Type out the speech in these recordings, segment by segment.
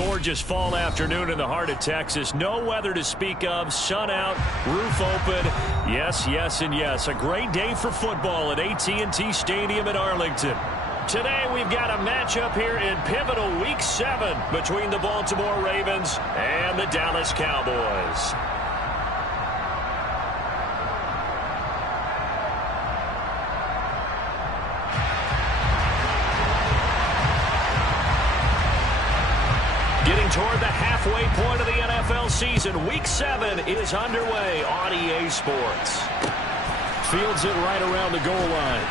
gorgeous fall afternoon in the heart of Texas. No weather to speak of. Sun out, roof open. Yes, yes, and yes. A great day for football at AT&T Stadium in Arlington. Today we've got a matchup here in pivotal Week 7 between the Baltimore Ravens and the Dallas Cowboys. Getting toward the halfway point of the NFL season, Week 7 is underway on EA Sports. Fields it right around the goal line.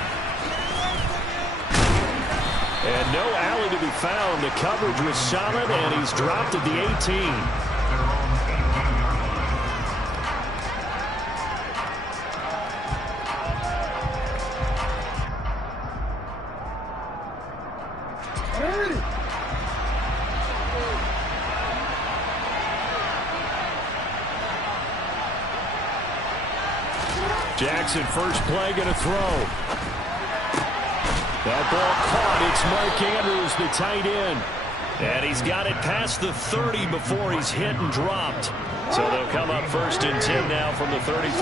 And no alley to be found. The coverage was solid, and he's dropped at the 18. Jackson, first play, going to throw. That ball caught. It's Mark Andrews, the tight end. And he's got it past the 30 before he's hit and dropped. So they'll come up first and 10 now from the 33.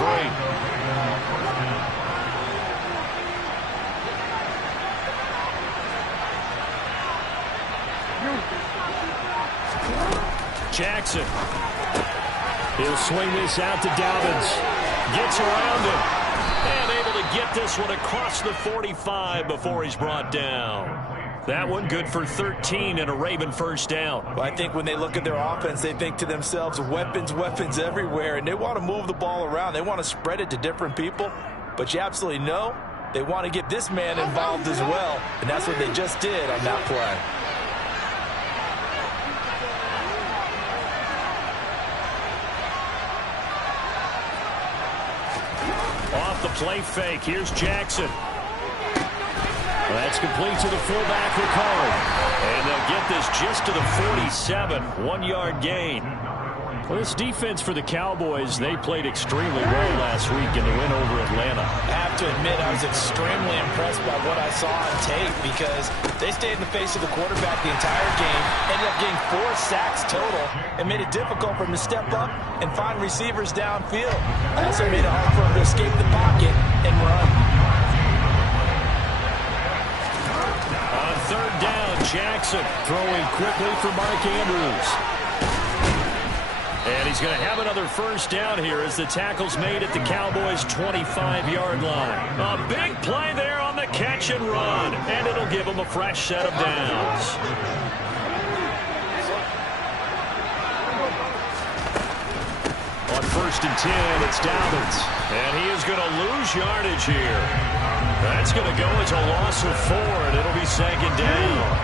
Jackson. He'll swing this out to Dobbins. Gets around him. And able to get this one across the 45 before he's brought down. That one good for 13 and a Raven first down. Well, I think when they look at their offense, they think to themselves, weapons, weapons everywhere. And they want to move the ball around. They want to spread it to different people. But you absolutely know they want to get this man involved as well. And that's what they just did on that play. Off the play fake. Here's Jackson. That's complete to the fullback, Ricard. And they'll get this just to the 47. 1-yard gain. Well, this defense for the Cowboys, they played extremely well last week in the win over Atlanta. I have to admit, I was extremely impressed by what I saw on tape because they stayed in the face of the quarterback the entire game, ended up getting 4 sacks total, and made it difficult for him to step up and find receivers downfield. Also made it hard for him to escape the pocket and run. On third down, Jackson throwing quickly for Mark Andrews. And he's going to have another first down here as the tackle's made at the Cowboys' 25-yard line. A big play there on the catch and run, and it'll give him a fresh set of downs. On first and 10, it's Dobbins. And he is going to lose yardage here. That's going to go as a loss of 4, and it'll be second down.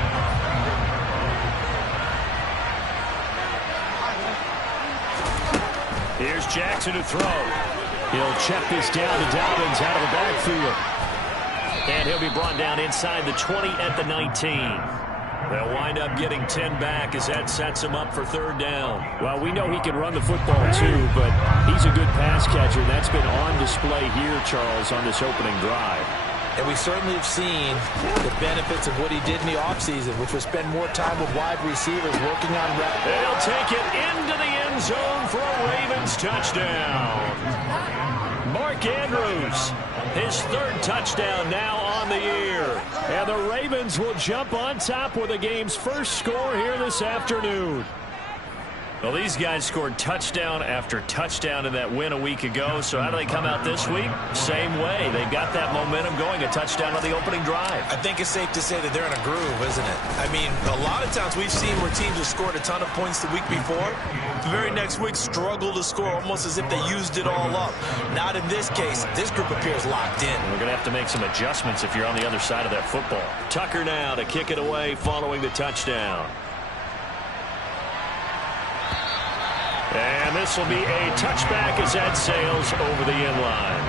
Here's Jackson to throw. He'll check this down to Dobbins out of the backfield. And he'll be brought down inside the 20 at the 19. They'll wind up getting 10 back as that sets him up for third down. Well, we know he can run the football too, but he's a good pass catcher. That's been on display here, Charles, on this opening drive. And we certainly have seen the benefits of what he did in the offseason, which was spend more time with wide receivers working on routes. They'll take it into the end zone for a Ravens touchdown. Mark Andrews, his third touchdown now on the year. And the Ravens will jump on top with the game's first score here this afternoon. Well, these guys scored touchdown after touchdown in that win a week ago. So how do they come out this week? Same way. They got that momentum going, a touchdown on the opening drive. I think it's safe to say that they're in a groove, isn't it? I mean, a lot of times we've seen where teams have scored a ton of points the week before. The very next week struggle to score almost as if they used it all up. Not in this case. This group appears locked in. We're going to have to make some adjustments if you're on the other side of that football. Tucker now to kick it away following the touchdown. And this will be a touchback as that sails over the end line.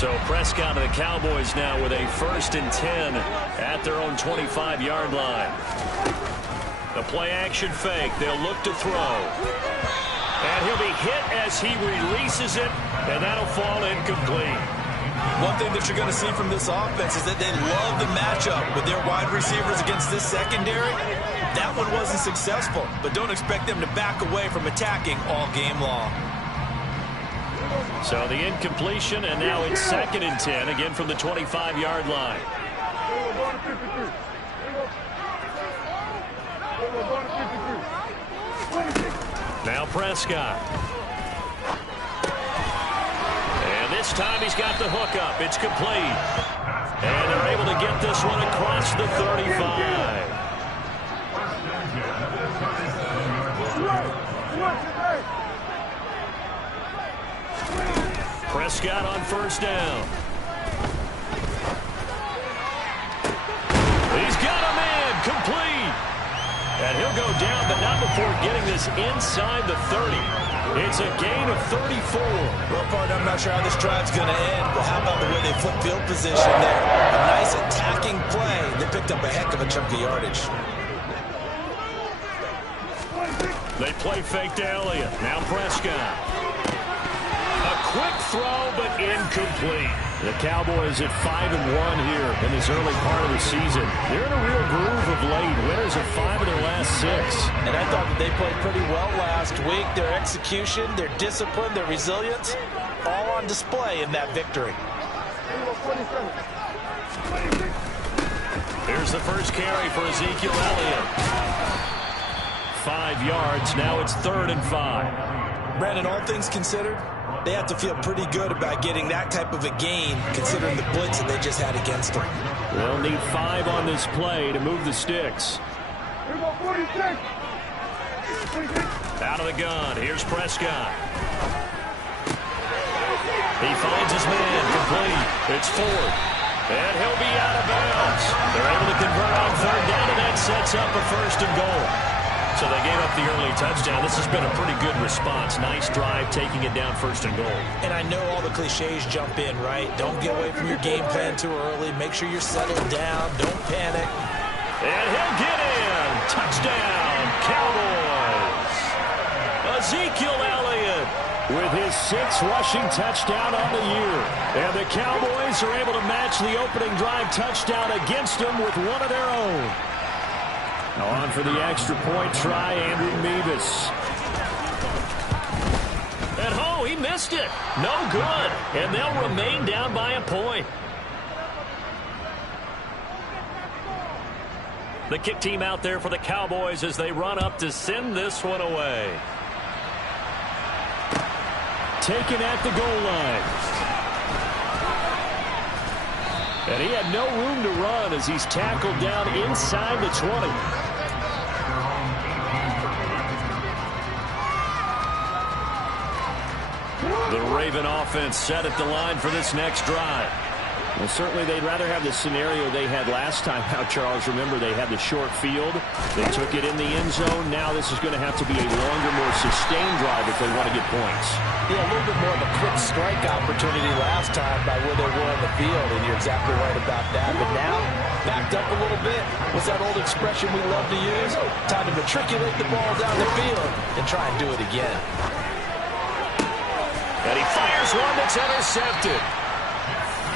So Prescott of the Cowboys now with a 1st and 10 at their own 25-yard line. The play-action fake. They'll look to throw. And he'll be hit as he releases it, and that'll fall incomplete. One thing that you're going to see from this offense is that they love the matchup with their wide receivers against this secondary. That one wasn't successful, but don't expect them to back away from attacking all game long. So the incompletion, and now it's 2nd and 10, again from the 25-yard line. Now Prescott. And this time he's got the hook up. It's complete. And they're able to get this one across the 35. Prescott on 1st down. He's got him in. Complete. And he'll go down, but not before getting this inside the 30. It's a gain of 34. Well, partner, I'm not sure how this drive's going to end, but how about the way they flip field position there? A nice attacking play. They picked up a heck of a chunk of yardage. They play fake to Elliott. Now Prescott. A quick throw, but incomplete. The Cowboys at 5-1 here in this early part of the season. They're in a real groove of late. Winners of 5 of their last 6. And I thought that they played pretty well last week. Their execution, their discipline, their resilience, all on display in that victory. Here's the first carry for Ezekiel Elliott. 5 yards. Now it's 3rd and 5. Brandon, all things considered, they have to feel pretty good about getting that type of a gain, considering the blitz that they just had against them. They'll need 5 on this play to move the sticks. Out of the gun. Here's Prescott. He finds his man. Complete. It's 4th. And he'll be out of bounds. They're able to convert on 3rd down, and that sets up a 1st and goal. So they gave up the early touchdown. This has been a pretty good response. Nice drive, taking it down 1st and goal. And I know all the cliches jump in, right? Don't get away from your game plan too early. Make sure you're settled down. Don't panic. And he'll get in. Touchdown, Cowboys. Ezekiel Elliott with his 6th rushing touchdown on the year. And the Cowboys are able to match the opening drive touchdown against them with one of their own. On for the extra point try, Andrew Mevis. And oh, he missed it. No good. And they'll remain down by a point. The kick team out there for the Cowboys as they run up to send this one away. Taken at the goal line. And he had no room to run as he's tackled down inside the 20. The Raven offense set at the line for this next drive. Well, certainly they'd rather have the scenario they had last time out, Charles. Remember, they had the short field. They took it in the end zone. Now this is going to have to be a longer, more sustained drive if they want to get points. Yeah, a little bit more of a quick strike opportunity last time by where they were on the field, and you're exactly right about that. But now, backed up a little bit. What's that old expression we love to use? Time to matriculate the ball down the field and try and do it again. And he fires one that's intercepted.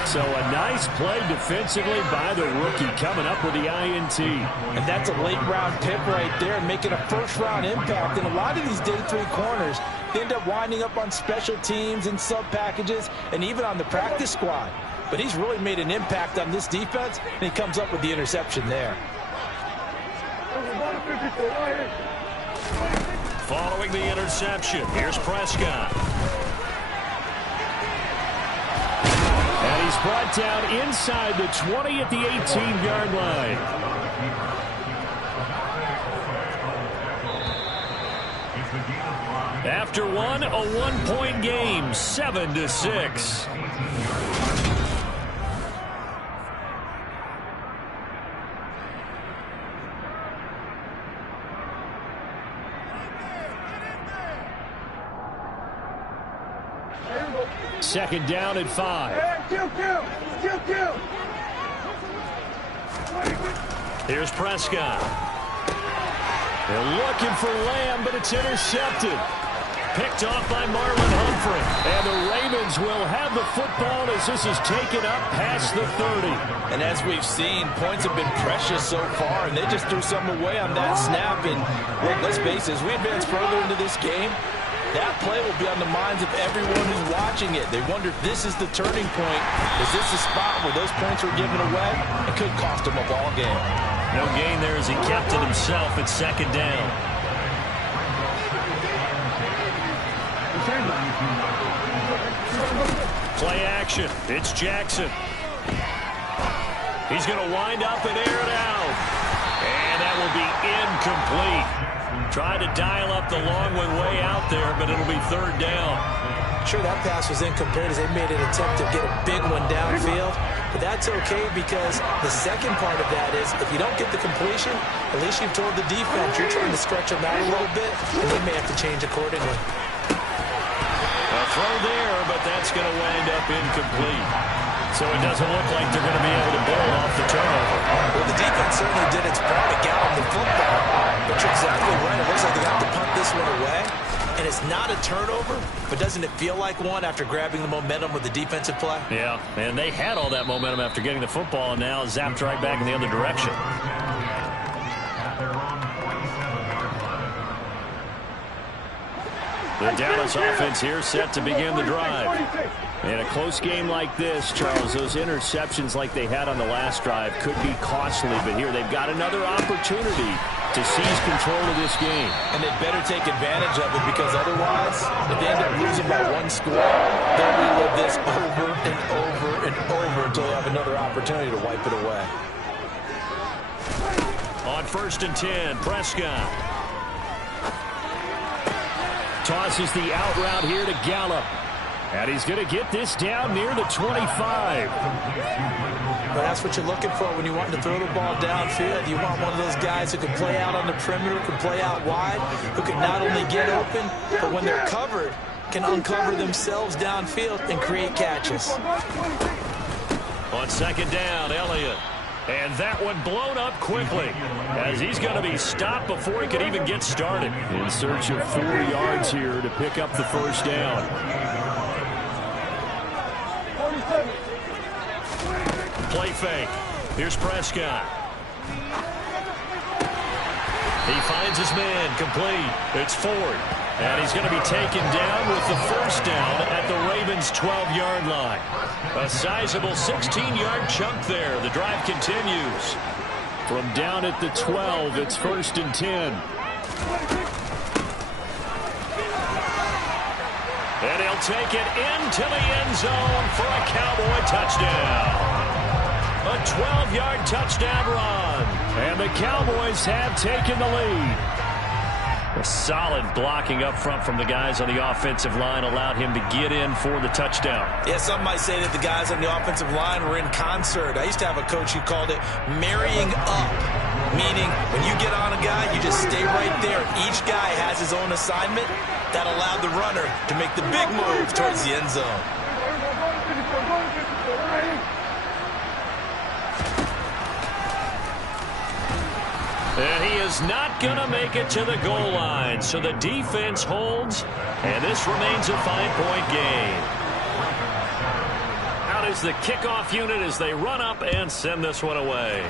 So a nice play defensively by the rookie coming up with the INT. And that's a late-round pick right there, making a first-round impact. And a lot of these day 3 corners, they end up winding up on special teams and sub-packages and even on the practice squad. But he's really made an impact on this defense, and he comes up with the interception there. Following the interception, here's Prescott. And he's brought down inside the 20 at the 18-yard line. After one, a 1-point game, 7-6. Second down at 5. Here's Prescott. They're looking for Lamb, but it's intercepted. Picked off by Marlon Humphrey. And the Ravens will have the football as this is taken up past the 30. And as we've seen, points have been precious so far, and they just threw something away on that snap. And look, let's face it, as we advance further into this game, that play will be on the minds of everyone who's watching it. They wonder if this is the turning point. Is this the spot where those points were given away? It could cost them a ball game. No gain there as he kept it himself at second down. Play action. It's Jackson. He's going to wind up and air it out. And that will be incomplete. Tried to dial up the long one way out there, but it'll be third down. Sure, that pass was incomplete as they made an attempt to get a big one downfield. But that's okay because the second part of that is if you don't get the completion, at least you've told the defense you're trying to stretch them out a little bit, and they may have to change accordingly. A throw there, but that's going to wind up incomplete. So it doesn't look like they're going to be able to build off the turnover. Well, the defense certainly did its part to gallop the football. But you're exactly right. It looks like they have to punt this one away. And it's not a turnover, but doesn't it feel like one after grabbing the momentum with the defensive play? Yeah, and they had all that momentum after getting the football, and now zapped right back in the other direction. The Dallas offense here set to begin the drive. In a close game like this, Charles, those interceptions like they had on the last drive could be costly, but here they've got another opportunity to seize control of this game. And they better take advantage of it because otherwise, if they end up losing by one score, they'll relive this over and over and over until they have another opportunity to wipe it away. On 1st and 10, Prescott. Tosses the out route here to Gallup. And he's going to get this down near the 25. Well, that's what you're looking for when you want to throw the ball downfield. You want one of those guys who can play out on the perimeter, can play out wide, who can not only get open, but when they're covered, can uncover themselves downfield and create catches. On 2nd down, Elliott. And that one blown up quickly as he's going to be stopped before he could even get started. In search of 4 yards here to pick up the first down. Play fake. Here's Prescott. He finds his man complete. It's Ford. And he's going to be taken down with the first down at the Ravens' 12-yard line. A sizable 16-yard chunk there. The drive continues. From down at the 12, it's 1st and 10. And he'll take it into the end zone for a Cowboy touchdown. A 12-yard touchdown run. And the Cowboys have taken the lead. A solid blocking up front from the guys on the offensive line allowed him to get in for the touchdown. Yeah, some might say that the guys on the offensive line were in concert. I used to have a coach who called it marrying up, meaning when you get on a guy, you just stay right there. Each guy has his own assignment. That allowed the runner to make the big move towards the end zone. And he is not going to make it to the goal line. So the defense holds, and this remains a 5-point game. Out is the kickoff unit as they run up and send this one away.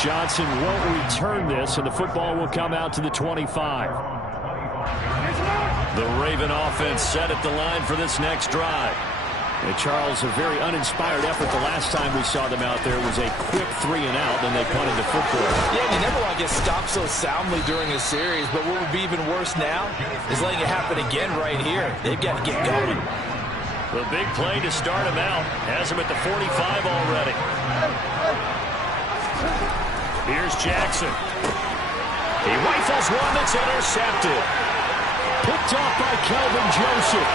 Johnson won't return this, and the football will come out to the 25. The Raven offense set at the line for this next drive. And Charles, a very uninspired effort the last time we saw them out there was a quick 3-and-out, then they punted the football. Yeah, and you never want to get stopped so soundly during a series, but what would be even worse now is letting it happen again right here. They've got to get going. The big play to start him out has him at the 45 already. Here's Jackson. He rifles one that's intercepted. Picked off by Kelvin Joseph.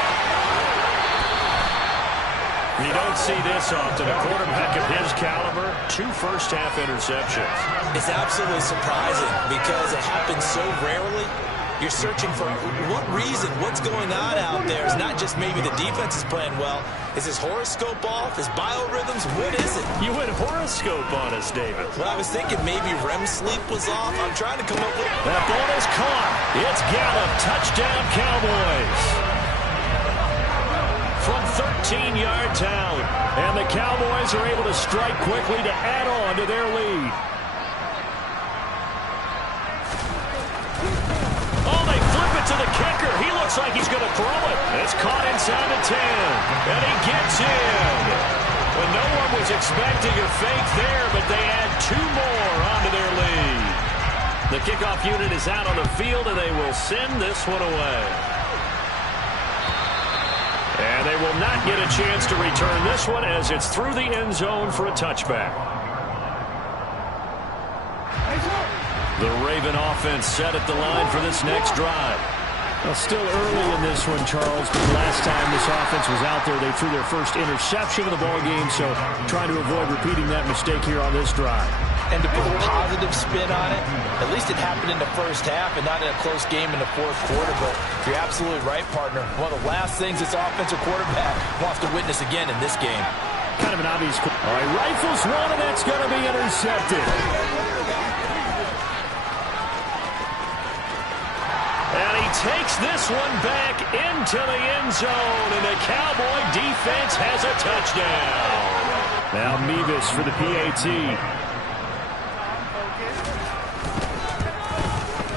You don't see this often. A quarterback of his caliber, 2 first-half interceptions. It's absolutely surprising because it happens so rarely. you're searching for what reason, what's going on out there. It's not just maybe the defense is playing well. Is his horoscope off? His biorhythms? What is it? You went horoscope on us, David. Well, I was thinking maybe REM sleep was off. I'm trying to come up with... That ball is caught. It's Gallup. Touchdown, Cowboys. From 13 yards out. And the Cowboys are able to strike quickly to add on to their lead. Oh, they flip it to the kicker. He looks like he's going to throw it. It's caught inside the 10. And he gets in. Well, no one was expecting a fake there, but they add 2 more onto their lead. The kickoff unit is out on the field, and they will send this one away. And they will not get a chance to return this one as it's through the end zone for a touchback. The Raven offense set at the line for this next drive. Well, still early in this one, Charles, but last time this offense was out there, they threw their first interception of the ballgame, so trying to avoid repeating that mistake here on this drive. And to put a positive spin on it, at least it happened in the first half and not in a close game in the fourth quarter. But you're absolutely right, partner. One of the last things this offensive quarterback wants to witness again in this game. Kind of an obvious... All right, rifles one, and that's going to be intercepted. And he takes this one back into the end zone, and the Cowboy defense has a touchdown. Now Mevis for the PAT.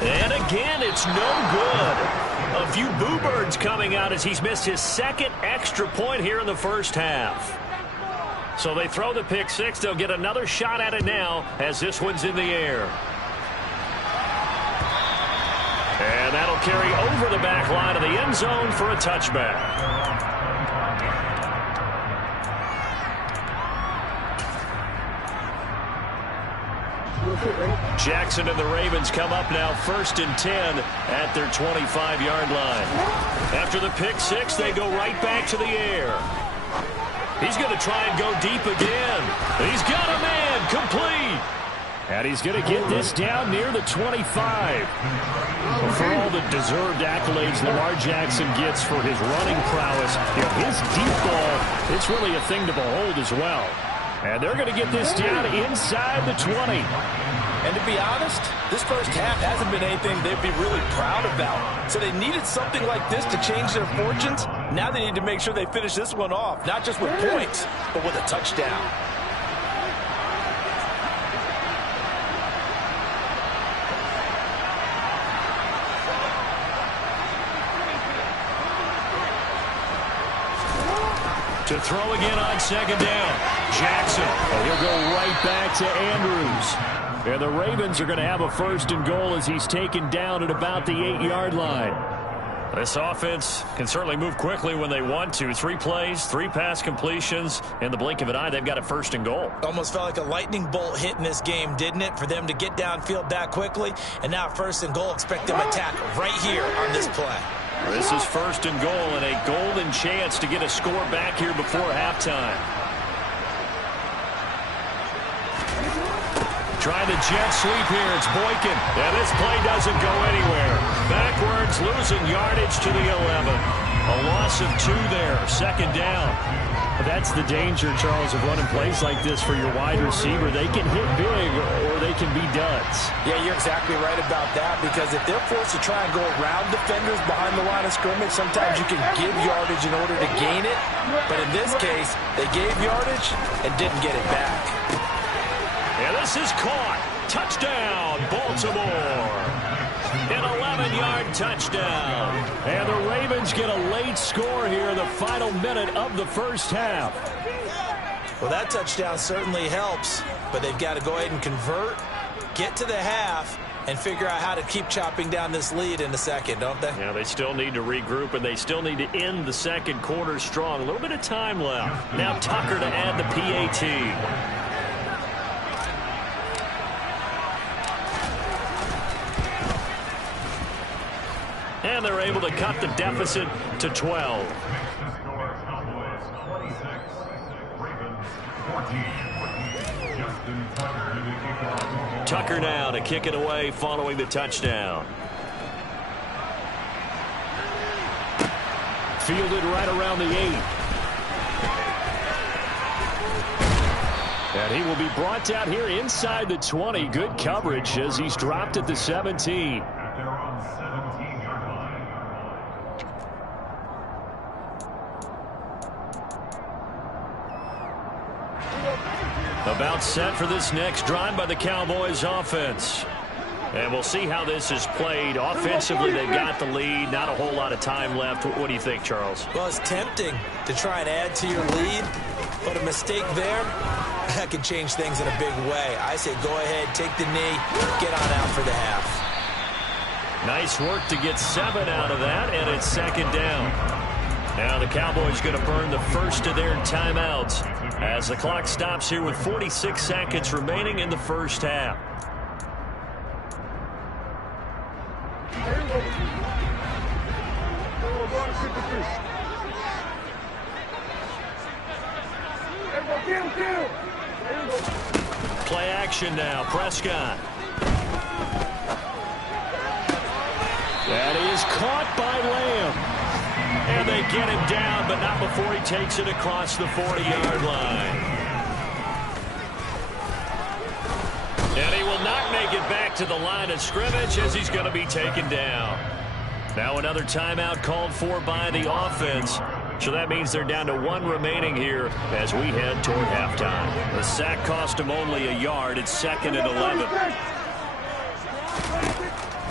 And again, it's no good. A few boo birds coming out as he's missed his second extra point here in the first half. So they throw the pick six. They'll get another shot at it now as this one's in the air. And that'll carry over the back line of the end zone for a touchback. Jackson and the Ravens come up now 1st and 10 at their 25-yard line. After the pick six, they go right back to the air. He's going to try and go deep again. He's got a man complete. And he's going to get this down near the 25. For all the deserved accolades Lamar Jackson gets for his running prowess, his deep ball, it's really a thing to behold as well. And they're going to get this down inside the 20. And to be honest, this first half hasn't been anything they'd be really proud about. So they needed something like this to change their fortunes. Now they need to make sure they finish this one off, not just with points, but with a touchdown. To throw again on second down. Jackson. And he'll go right back to Andrews. And the Ravens are going to have a 1st and goal as he's taken down at about the 8-yard line. This offense can certainly move quickly when they want to. 3 plays, 3 pass completions. In the blink of an eye, they've got a 1st and goal. Almost felt like a lightning bolt hit in this game, didn't it? For them to get downfield that quickly. And now 1st and goal. Expect them to attack right here on this play. This is 1st and goal and a golden chance to get a score back here before halftime. Trying the jet sweep here. It's Boykin. And this play doesn't go anywhere. Backwards, losing yardage to the 11. A loss of 2 there. 2nd down. But that's the danger, Charles, of running plays like this for your wide receiver. They can hit big or they can be duds. Yeah, you're exactly right about that, because if they're forced to try and go around defenders behind the line of scrimmage, sometimes you can give yardage in order to gain it. But in this case, they gave yardage and didn't get it back. And this is caught. Touchdown, Baltimore. An 11-yard touchdown. And the Ravens get a late score here in the final minute of the first half. Well, that touchdown certainly helps, but they've got to go ahead and convert, get to the half, and figure out how to keep chopping down this lead in the second, don't they? Yeah, they still need to regroup, and they still need to end the second quarter strong. A little bit of time left. Now Tucker to add the PAT. And they're able to cut the deficit to 12. Tucker now to kick it away following the touchdown. fielded right around the 8. And he will be brought down here inside the 20. Good coverage as he's dropped at the 17. About set for this next drive by the Cowboys offense. And we'll see how this is played. Offensively, they've got the lead. Not a whole lot of time left. What do you think, Charles? Well, it's tempting to try and add to your lead, but a mistake there, that could change things in a big way. I say go ahead, take the knee, get on out for the half. Nice work to get 7 out of that, and it's second down. Now the Cowboys going to burn the first of their timeouts as the clock stops here with 46 seconds remaining in the first half. Play action now. Prescott. That is caught by Lamb. And they get him down, but not before he takes it across the 40-yard line. And he will not make it back to the line of scrimmage as he's going to be taken down. Now another timeout called for by the offense. So that means they're down to 1 remaining here as we head toward halftime. The sack cost him only a yard. It's 2nd and 11.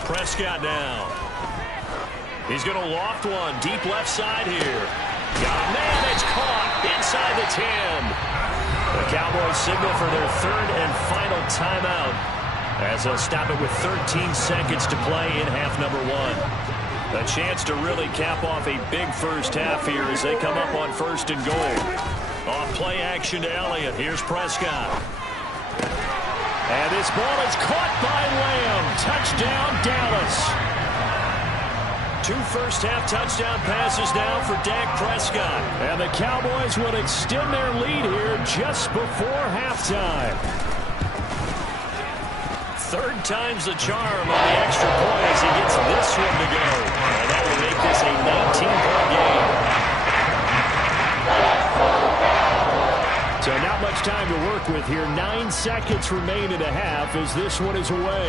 Prescott now. He's going to loft one deep left side here. Got a man. It's caught inside the 10. The Cowboys signal for their 3rd and final timeout as they'll stop it with 13 seconds to play in half number 1. A chance to really cap off a big first half here as they come up on 1st and goal. Off play action to Elliott. Here's Prescott. And this ball is caught by Lamb. Touchdown, Dallas. 2 first-half touchdown passes now for Dak Prescott. And the Cowboys will extend their lead here just before halftime. 3rd time's the charm on the extra point as he gets this one to go. And that will make this a 19-point game. So not much time to work with here. 9 seconds remain in a half as this one is away.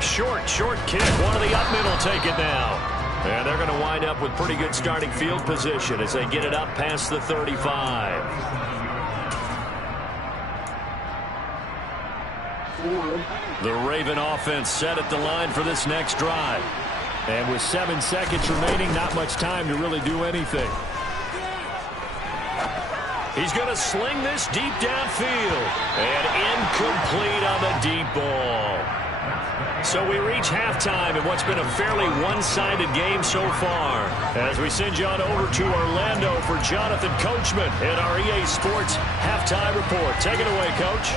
Short kick. One of the up middle take it now. And they're going to wind up with pretty good starting field position as they get it up past the 35. The Raven offense set at the line for this next drive. And with 7 seconds remaining, not much time to really do anything. He's going to sling this deep downfield. And incomplete on the deep ball. So we reach halftime in what's been a fairly one-sided game so far. As we send you on over to Orlando for Jonathan Coachman in our EA Sports Halftime Report. Take it away, Coach.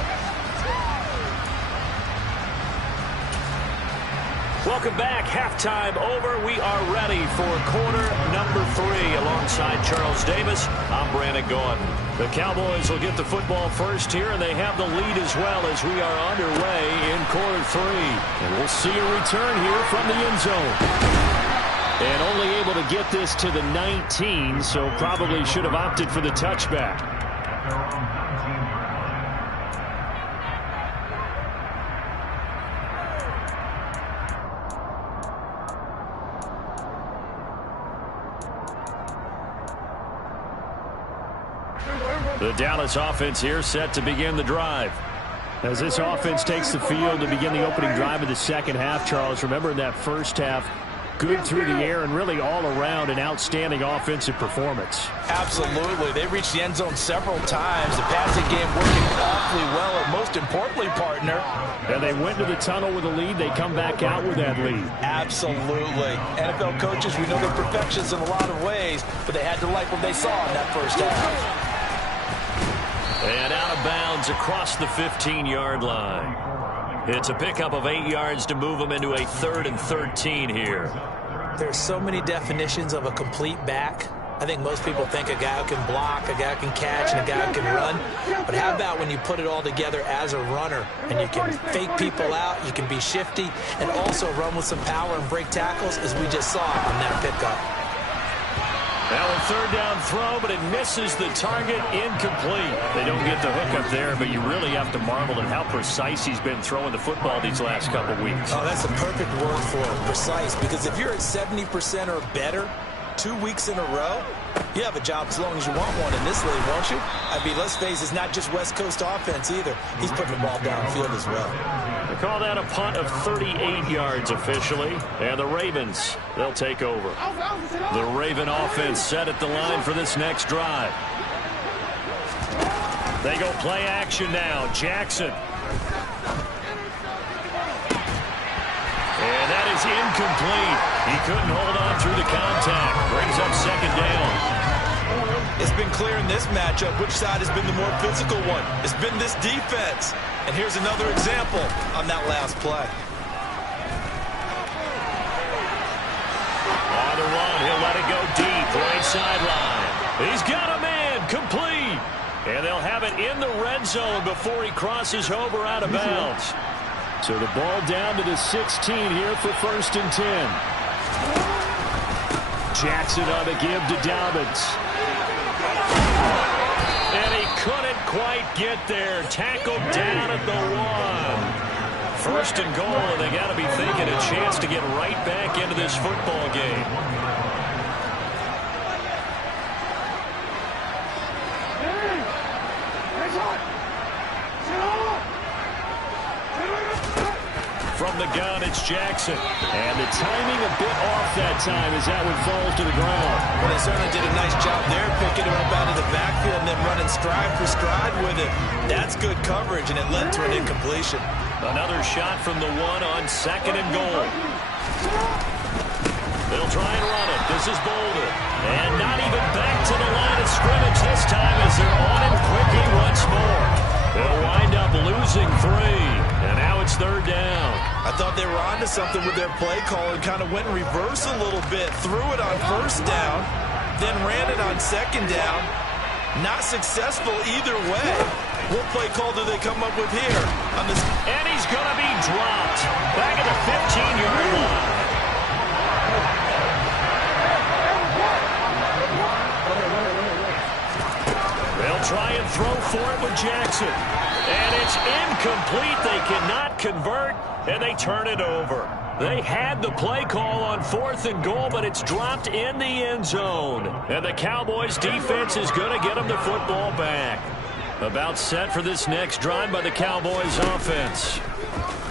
Welcome back. Halftime over. We are ready for quarter number 3. Alongside Charles Davis, I'm Brandon Gordon. The Cowboys will get the football first here, and they have the lead as well as we are underway in quarter 3. And we'll see a return here from the end zone. And only able to get this to the 19, so probably should have opted for the touchback. The Dallas offense here set to begin the drive. As this offense takes the field to begin the opening drive of the second half, Charles, remember in that first half, good through the air and really all around an outstanding offensive performance. Absolutely. They reached the end zone several times. The passing game working awfully well, and most importantly, partner. And they went to the tunnel with a lead. They come back out with that lead. Absolutely. NFL coaches, we know they're perfectionists in a lot of ways, but they had to like what they saw in that first half. And out of bounds across the 15-yard line. It's a pickup of 8 yards to move them into a 3rd and 13 here. There's so many definitions of a complete back. I think most people think a guy who can block, a guy who can catch, and a guy who can run. But how about when you put it all together as a runner, and you can fake people out, you can be shifty, and also run with some power and break tackles, as we just saw on that pickup. Now a third down throw, but it misses the target, incomplete. They don't get the hook up there, but you really have to marvel at how precise he's been throwing the football these last couple weeks. Oh, that's the perfect word for it, precise, because if you're at 70% or better 2 weeks in a row, you have a job as long as you want one in this league, won't you? I mean, let's face it, it's not just West Coast offense either. He's putting the ball downfield as well. They call that a punt of 38 yards officially, and the Ravens, they'll take over. The Raven offense set at the line for this next drive. They go play action now. Jackson. And that is incomplete. He couldn't hold on through the contact. Brings up second down. It's been clear in this matchup which side has been the more physical one. It's been this defense. And here's another example on that last play. On the run, he'll let it go deep, right sideline. He's got a man, complete. And they'll have it in the red zone before he crosses over out of bounds. So the ball down to the 16 here for 1st and 10. Jackson on the give to Dobbins. And he couldn't quite get there. Tackled down at the 1. 1st and goal, and they got to be thinking a chance to get right back into this football game. From the gun, it's Jackson. And the timing a bit off that time as that one falls to the ground. Well, they certainly did a nice job there, picking him up out of the backfield and then running stride for stride with it. That's good coverage, and it led to an incompletion. Another shot from the 1 on 2nd and goal. They'll try and run it. This is Bolden. And not even back to the line of scrimmage this time as they're on him quickly once more. They'll wind up losing 3. And now it's 3rd down. I thought they were onto something with their play call and kind of went in reverse a little bit. Threw it on 1st down, then ran it on 2nd down. Not successful either way. What play call do they come up with here? And he's going to be dropped back at the 15-yard line. They'll try and throw for it with Jackson. And it's incomplete. They cannot convert, and they turn it over. They had the play call on 4th and goal, but it's dropped in the end zone. And the Cowboys defense is going to get them the football back. About set for this next drive by the Cowboys offense.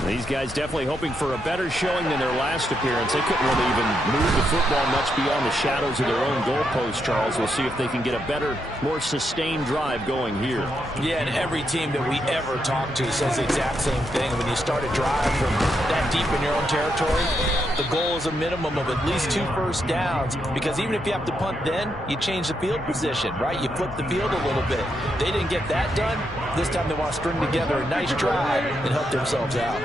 These guys definitely hoping for a better showing than their last appearance. They couldn't really even move the football much beyond the shadows of their own goalpost, Charles. We'll see if they can get a better, more sustained drive going here. Yeah, and every team that we ever talk to says the exact same thing. When you start a drive from that deep in your own territory, the goal is a minimum of at least 2 first downs, because even if you have to punt then, you change the field position, right? You flip the field a little bit. They didn't get that done. This time they want to string together a nice drive and help themselves out.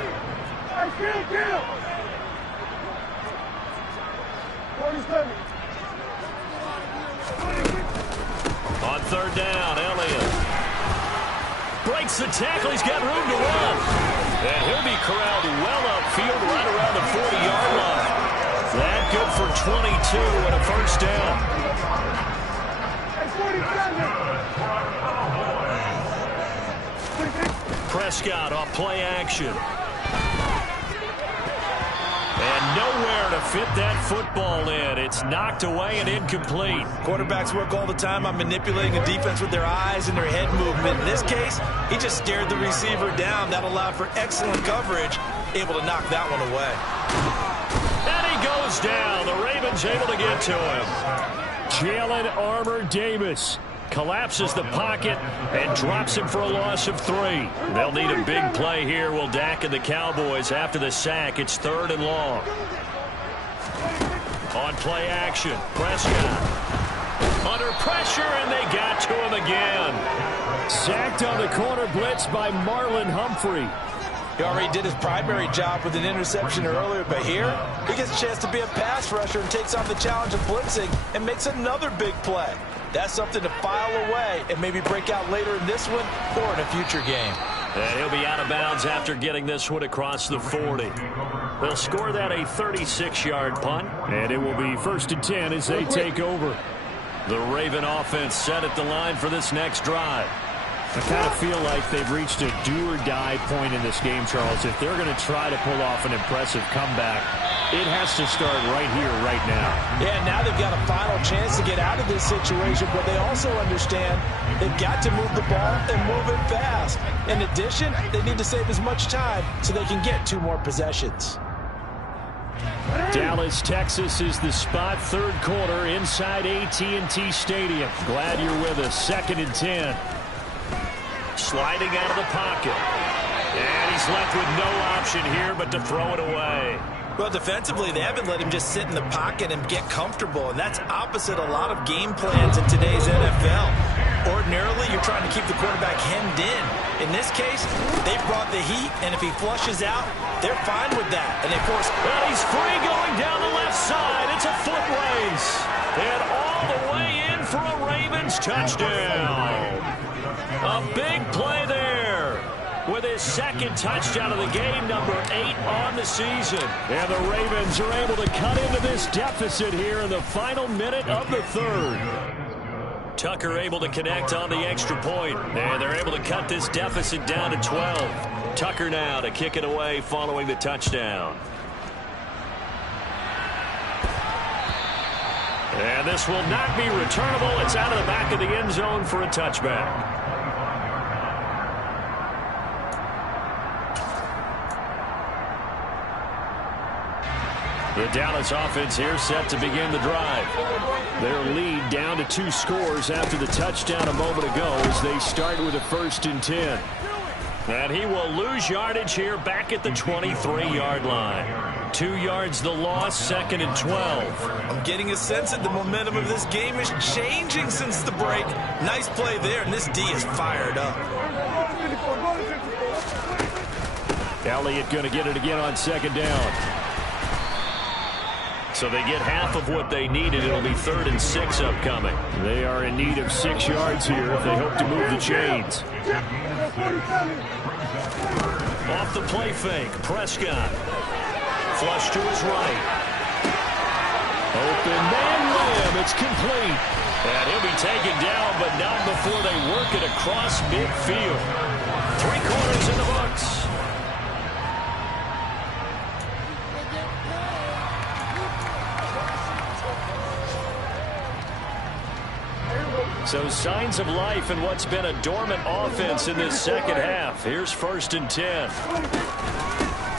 On 3rd down, Elliott breaks the tackle. He's got room to run. And he'll be corralled well upfield right around the 40-yard line. That good for 22 and a 1st down. Prescott off play action. And nowhere to fit that football in. It's knocked away and incomplete. Quarterbacks work all the time on manipulating a defense with their eyes and their head movement. In this case, he just stared the receiver down. That allowed for excellent coverage, able to knock that one away. And he goes down. The Ravens able to get to him. Jalen Armour Davis collapses the pocket and drops him for a loss of 3. They'll need a big play here, will Dak and the Cowboys after the sack. It's 3rd and long. On play action, Prescott under pressure, and they got to him again. Sacked on the corner blitz by Marlon Humphrey. He already did his primary job with an interception earlier, but here he gets a chance to be a pass rusher and takes on the challenge of blitzing and makes another big play. That's something to file away and maybe break out later in this one or in a future game. And he'll be out of bounds after getting this one across the 40. They'll score that a 36-yard punt, and it will be 1st and 10 as they take over. The Raven offense set at the line for this next drive. I kind of feel like they've reached a do-or-die point in this game, Charles. If they're going to try to pull off an impressive comeback, it has to start right here, right now. Yeah, now they've got a final chance to get out of this situation, but they also understand they've got to move the ball and move it fast. In addition, they need to save as much time so they can get 2 more possessions. Dallas, Texas is the spot. Third quarter inside AT&T Stadium. Glad you're with us. 2nd and 10. Sliding out of the pocket. And he's left with no option here but to throw it away. Well, defensively, they haven't let him just sit in the pocket and get comfortable, and that's opposite a lot of game plans in today's NFL. Ordinarily, you're trying to keep the quarterback hemmed in. In this case, they brought the heat, and if he flushes out, they're fine with that. And they force... Well, he's free going down the left side. It's a foot race. And all the way in for a Ravens touchdown. A big play there. With his 2nd touchdown of the game, number 8 on the season. And the Ravens are able to cut into this deficit here in the final minute of the 3rd. Tucker able to connect on the extra point. And they're able to cut this deficit down to 12. Tucker now to kick it away following the touchdown. And this will not be returnable. It's out of the back of the end zone for a touchback. The Dallas offense here set to begin the drive. Their lead down to 2 scores after the touchdown a moment ago as they start with a 1st and 10. And he will lose yardage here back at the 23-yard line. 2 yards the loss, 2nd and 12. I'm getting a sense that the momentum of this game is changing since the break. Nice play there, and this D is fired up. Elliott going to get it again on 2nd down. So they get half of what they needed. It'll be 3rd and 6 upcoming. They are in need of 6 yards here if they hope to move the chains. Off the play fake, Prescott. Flush to his right. Open man limb. It's complete. And he'll be taken down, but not before they work it across midfield. 3 quarters in the books. So signs of life in what's been a dormant offense in this 2nd half. Here's 1st and 10.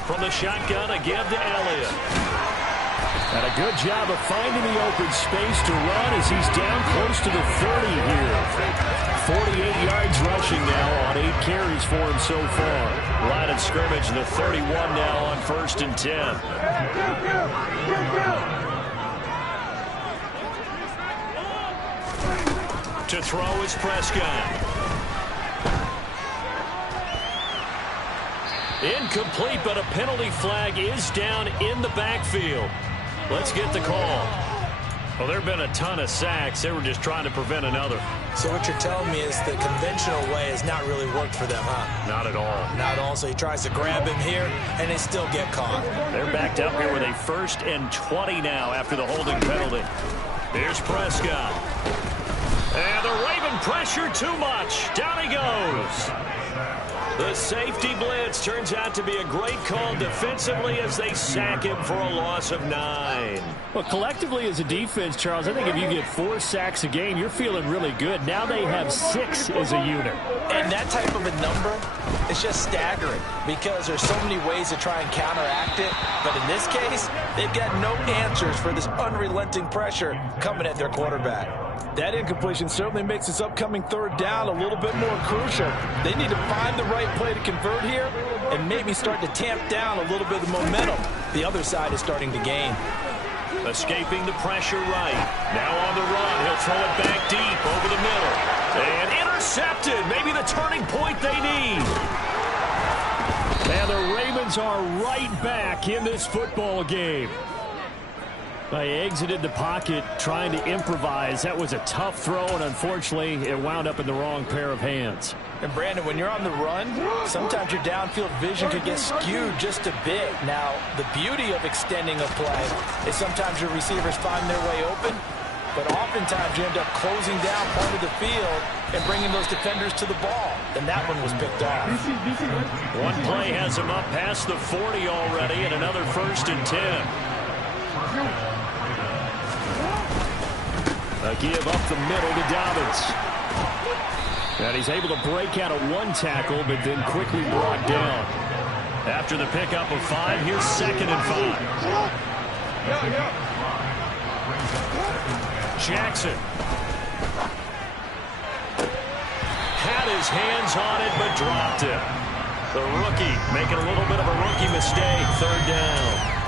From the shotgun, a give to Elliott. And a good job of finding the open space to run as he's down close to the 30 here. 48 yards rushing now on 8 carries for him so far. Line of scrimmage, the 31 now on 1st and 10. To throw is Prescott. Incomplete, but a penalty flag is down in the backfield. Let's get the call. Well, there have been a ton of sacks. They were just trying to prevent another. So what you're telling me is the conventional way has not really worked for them, huh? Not at all. Not at all. So he tries to grab him here, and they still get caught. They're backed up here with a 1st and 20 now after the holding penalty. Here's Prescott. And the Raven pressure too much. Down he goes. The safety blitz turns out to be a great call defensively as they sack him for a loss of 9. Well, collectively as a defense, Charles, I think if you get 4 sacks a game, you're feeling really good. Now they have 6 as a unit. And that type of a number is just staggering because there's so many ways to try and counteract it. But in this case, they've got no answers for this unrelenting pressure coming at their quarterback. That incompletion certainly makes this upcoming 3rd down a little bit more crucial. They need to find the right play to convert here and maybe start to tamp down a little bit of the momentum the other side is starting to gain. Escaping the pressure right. Now on the run. He'll throw it back deep over the middle. And intercepted. Maybe the turning point they need. And the Ravens are right back in this football game. They exited the pocket trying to improvise. That was a tough throw, and unfortunately, it wound up in the wrong pair of hands. And Brandon, when you're on the run, sometimes your downfield vision can get skewed just a bit. Now, the beauty of extending a play is sometimes your receivers find their way open, but oftentimes you end up closing down part of the field and bringing those defenders to the ball, and that one was picked off. One play has him up past the 40 already, and another 1st and 10. A give up the middle to Dobbins. And he's able to break out of one tackle, but then quickly brought down. After the pickup of 5, here's 2nd and 5. Jackson. Had his hands on it, but dropped it. The rookie making a little bit of a rookie mistake. 3rd down.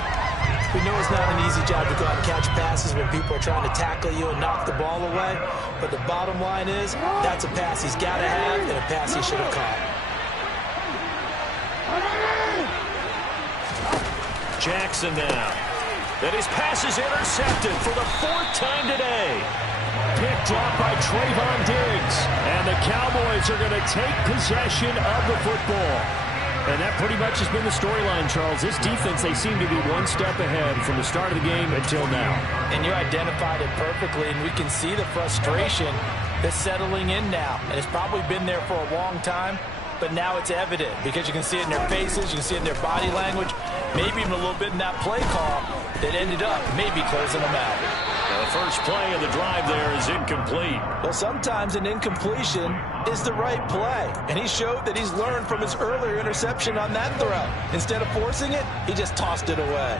We know it's not an easy job to go out and catch passes when people are trying to tackle you and knock the ball away. But the bottom line is, that's a pass he's got to have and a pass he should have caught. Jackson now. Then his pass is intercepted for the 4th time today. Picked off by Trayvon Diggs. And the Cowboys are going to take possession of the football. And that pretty much has been the storyline, Charles. This defense, they seem to be one step ahead from the start of the game until now. And you identified it perfectly, and we can see the frustration that's settling in now. And it's probably been there for a long time, but now it's evident because you can see it in their faces, you can see it in their body language, maybe even a little bit in that play call that ended up maybe closing them out. The first play of the drive there is incomplete. Well, sometimes an incompletion is the right play. And he showed that he's learned from his earlier interception on that throw. Instead of forcing it, he just tossed it away.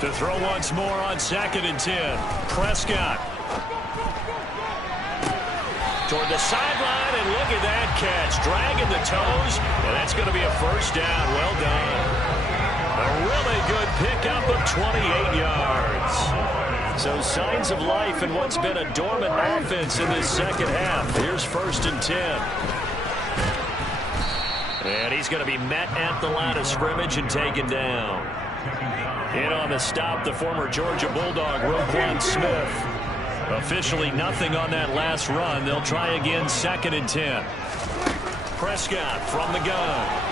To throw once more on 2nd and 10. Prescott. Toward the sideline, and look at that catch. Dragging the toes, and that's going to be a 1st down. Well done. A really good pickup of 28 yards. So signs of life in what's been a dormant offense in this second half. Here's 1st and 10. And he's going to be met at the line of scrimmage and taken down. In on the stop, the former Georgia Bulldog, Roquan Smith. Officially nothing on that last run. They'll try again 2nd and 10. Prescott from the gun.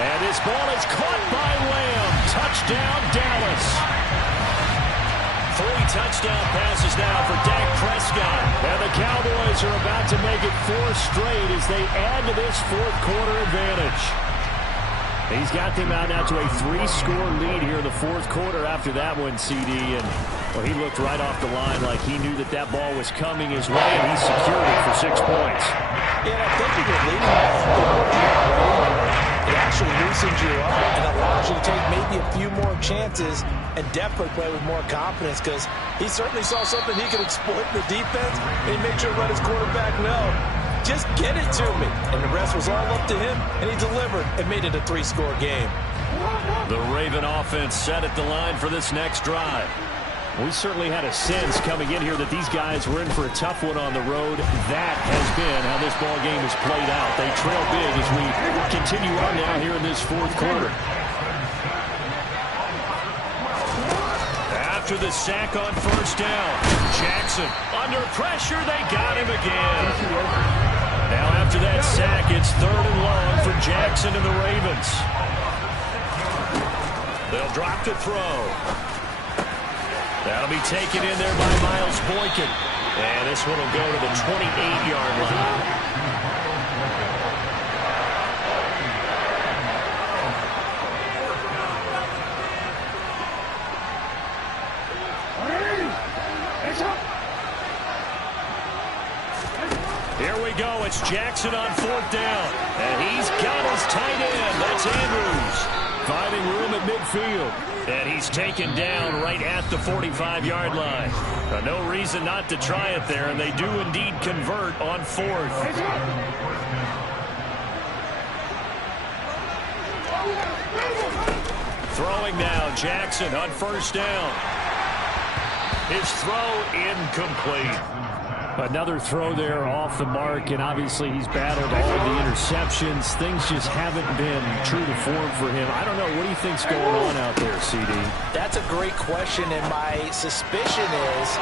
And this ball is caught by Lamb. Touchdown, Dallas. 3 touchdown passes now for Dak Prescott. And the Cowboys are about to make it 4 straight as they add to this 4th quarter advantage. He's got them out now to a 3-score lead here in the 4th quarter after that one, CD. And well, he looked right off the line like he knew that that ball was coming his way, and he secured it for 6 points. Yeah, I think he was leading. It actually loosens you up and allows you to take maybe a few more chances and definitely play with more confidence because he certainly saw something he could exploit in the defense, and he made sure to let his quarterback know, just get it to me. And the rest was all up to him, and he delivered and made it a 3-score game. The Raven offense set at the line for this next drive. We certainly had a sense coming in here that these guys were in for a tough one on the road. That has been how this ball game has played out. They trail big as we continue on now here in this 4th quarter. After the sack on 1st down, Jackson under pressure. They got him again. Now after that sack, it's 3rd and long for Jackson and the Ravens. They'll drop to throw. That'll be taken in there by Miles Boykin. And this one will go to the 28-yard line. Here we go. It's Jackson on 4th down. And he's got his tight end. That's Andrews. Finding room at midfield. And he's taken down right at the 45-yard line. No reason not to try it there, and they do indeed convert on 4th. Throwing now, Jackson on 1st down. His throw incomplete. Another throw there off the mark, and obviously he's battled all of the interceptions. Things just haven't been true to form for him. I don't know. What do you think's going on out there, CD? That's a great question, and my suspicion is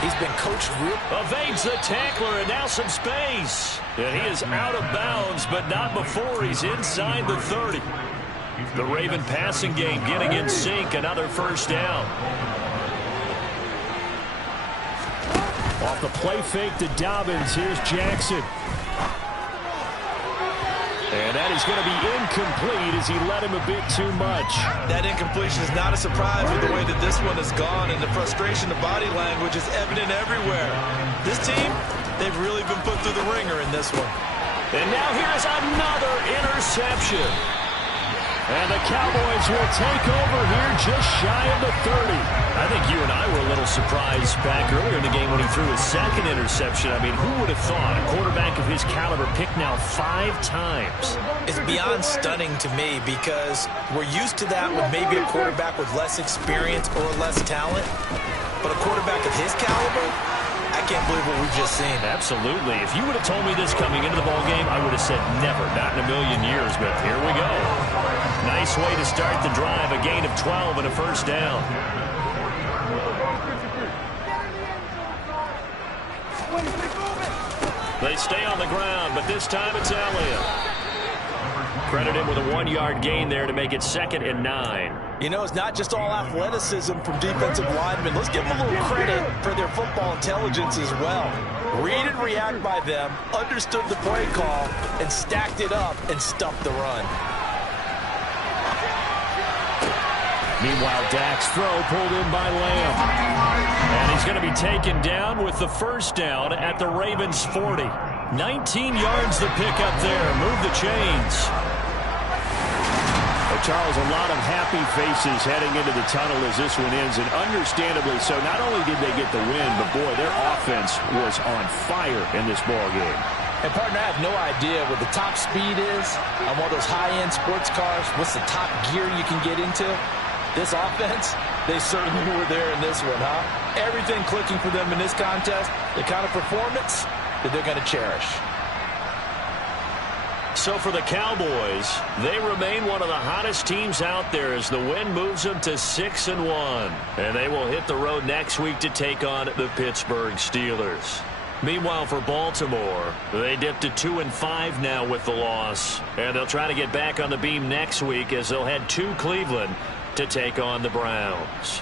he's been coached real. Evades the tackler, and now some space. And he is out of bounds, but not before he's inside the 30. The Raven passing game getting in sync. Another first down. Off the play fake to Dobbins. Here's Jackson. And that is going to be incomplete as he led him a bit too much. That incompletion is not a surprise with the way that this one has gone, and the frustration of body language is evident everywhere. This team, they've really been put through the ringer in this one. And now here's another interception. And the Cowboys will take over here just shy of the 30. I think you and I were a little surprised back earlier in the game when he threw his second interception. I mean, who would have thought a quarterback of his caliber picked now 5 times? It's beyond stunning to me because we're used to that with maybe a quarterback with less experience or less talent. But a quarterback of his caliber, I can't believe what we've just seen. Absolutely. If you would have told me this coming into the ballgame, I would have said never, not in a million years. But here we go. Nice way to start the drive. A gain of 12 and a first down. They stay on the ground, but this time it's Elliott. Credit him with a 1-yard gain there to make it 2nd and 9. You know, it's not just all athleticism from defensive linemen. Let's give them a little credit for their football intelligence as well. Read and react by them, understood the play call, and stacked it up and stuffed the run. Meanwhile, Dak's throw pulled in by Lamb. And he's going to be taken down with the first down at the Ravens' 40. 19 yards to pick up there. Move the chains. Charles, a lot of happy faces heading into the tunnel as this one ends, and understandably so. Not only did they get the win, but, boy, their offense was on fire in this ballgame. And, partner, I have no idea what the top speed is on one of those high-end sports cars. What's the top gear you can get into? This offense, they certainly were there in this one, huh? Everything clicking for them in this contest, the kind of performance that they're going to cherish. So for the Cowboys, they remain one of the hottest teams out there as the win moves them to 6-1. And they will hit the road next week to take on the Pittsburgh Steelers. Meanwhile, for Baltimore, they dipped to 2-5 now with the loss. And they'll try to get back on the beam next week as they'll head to Cleveland to take on the Browns.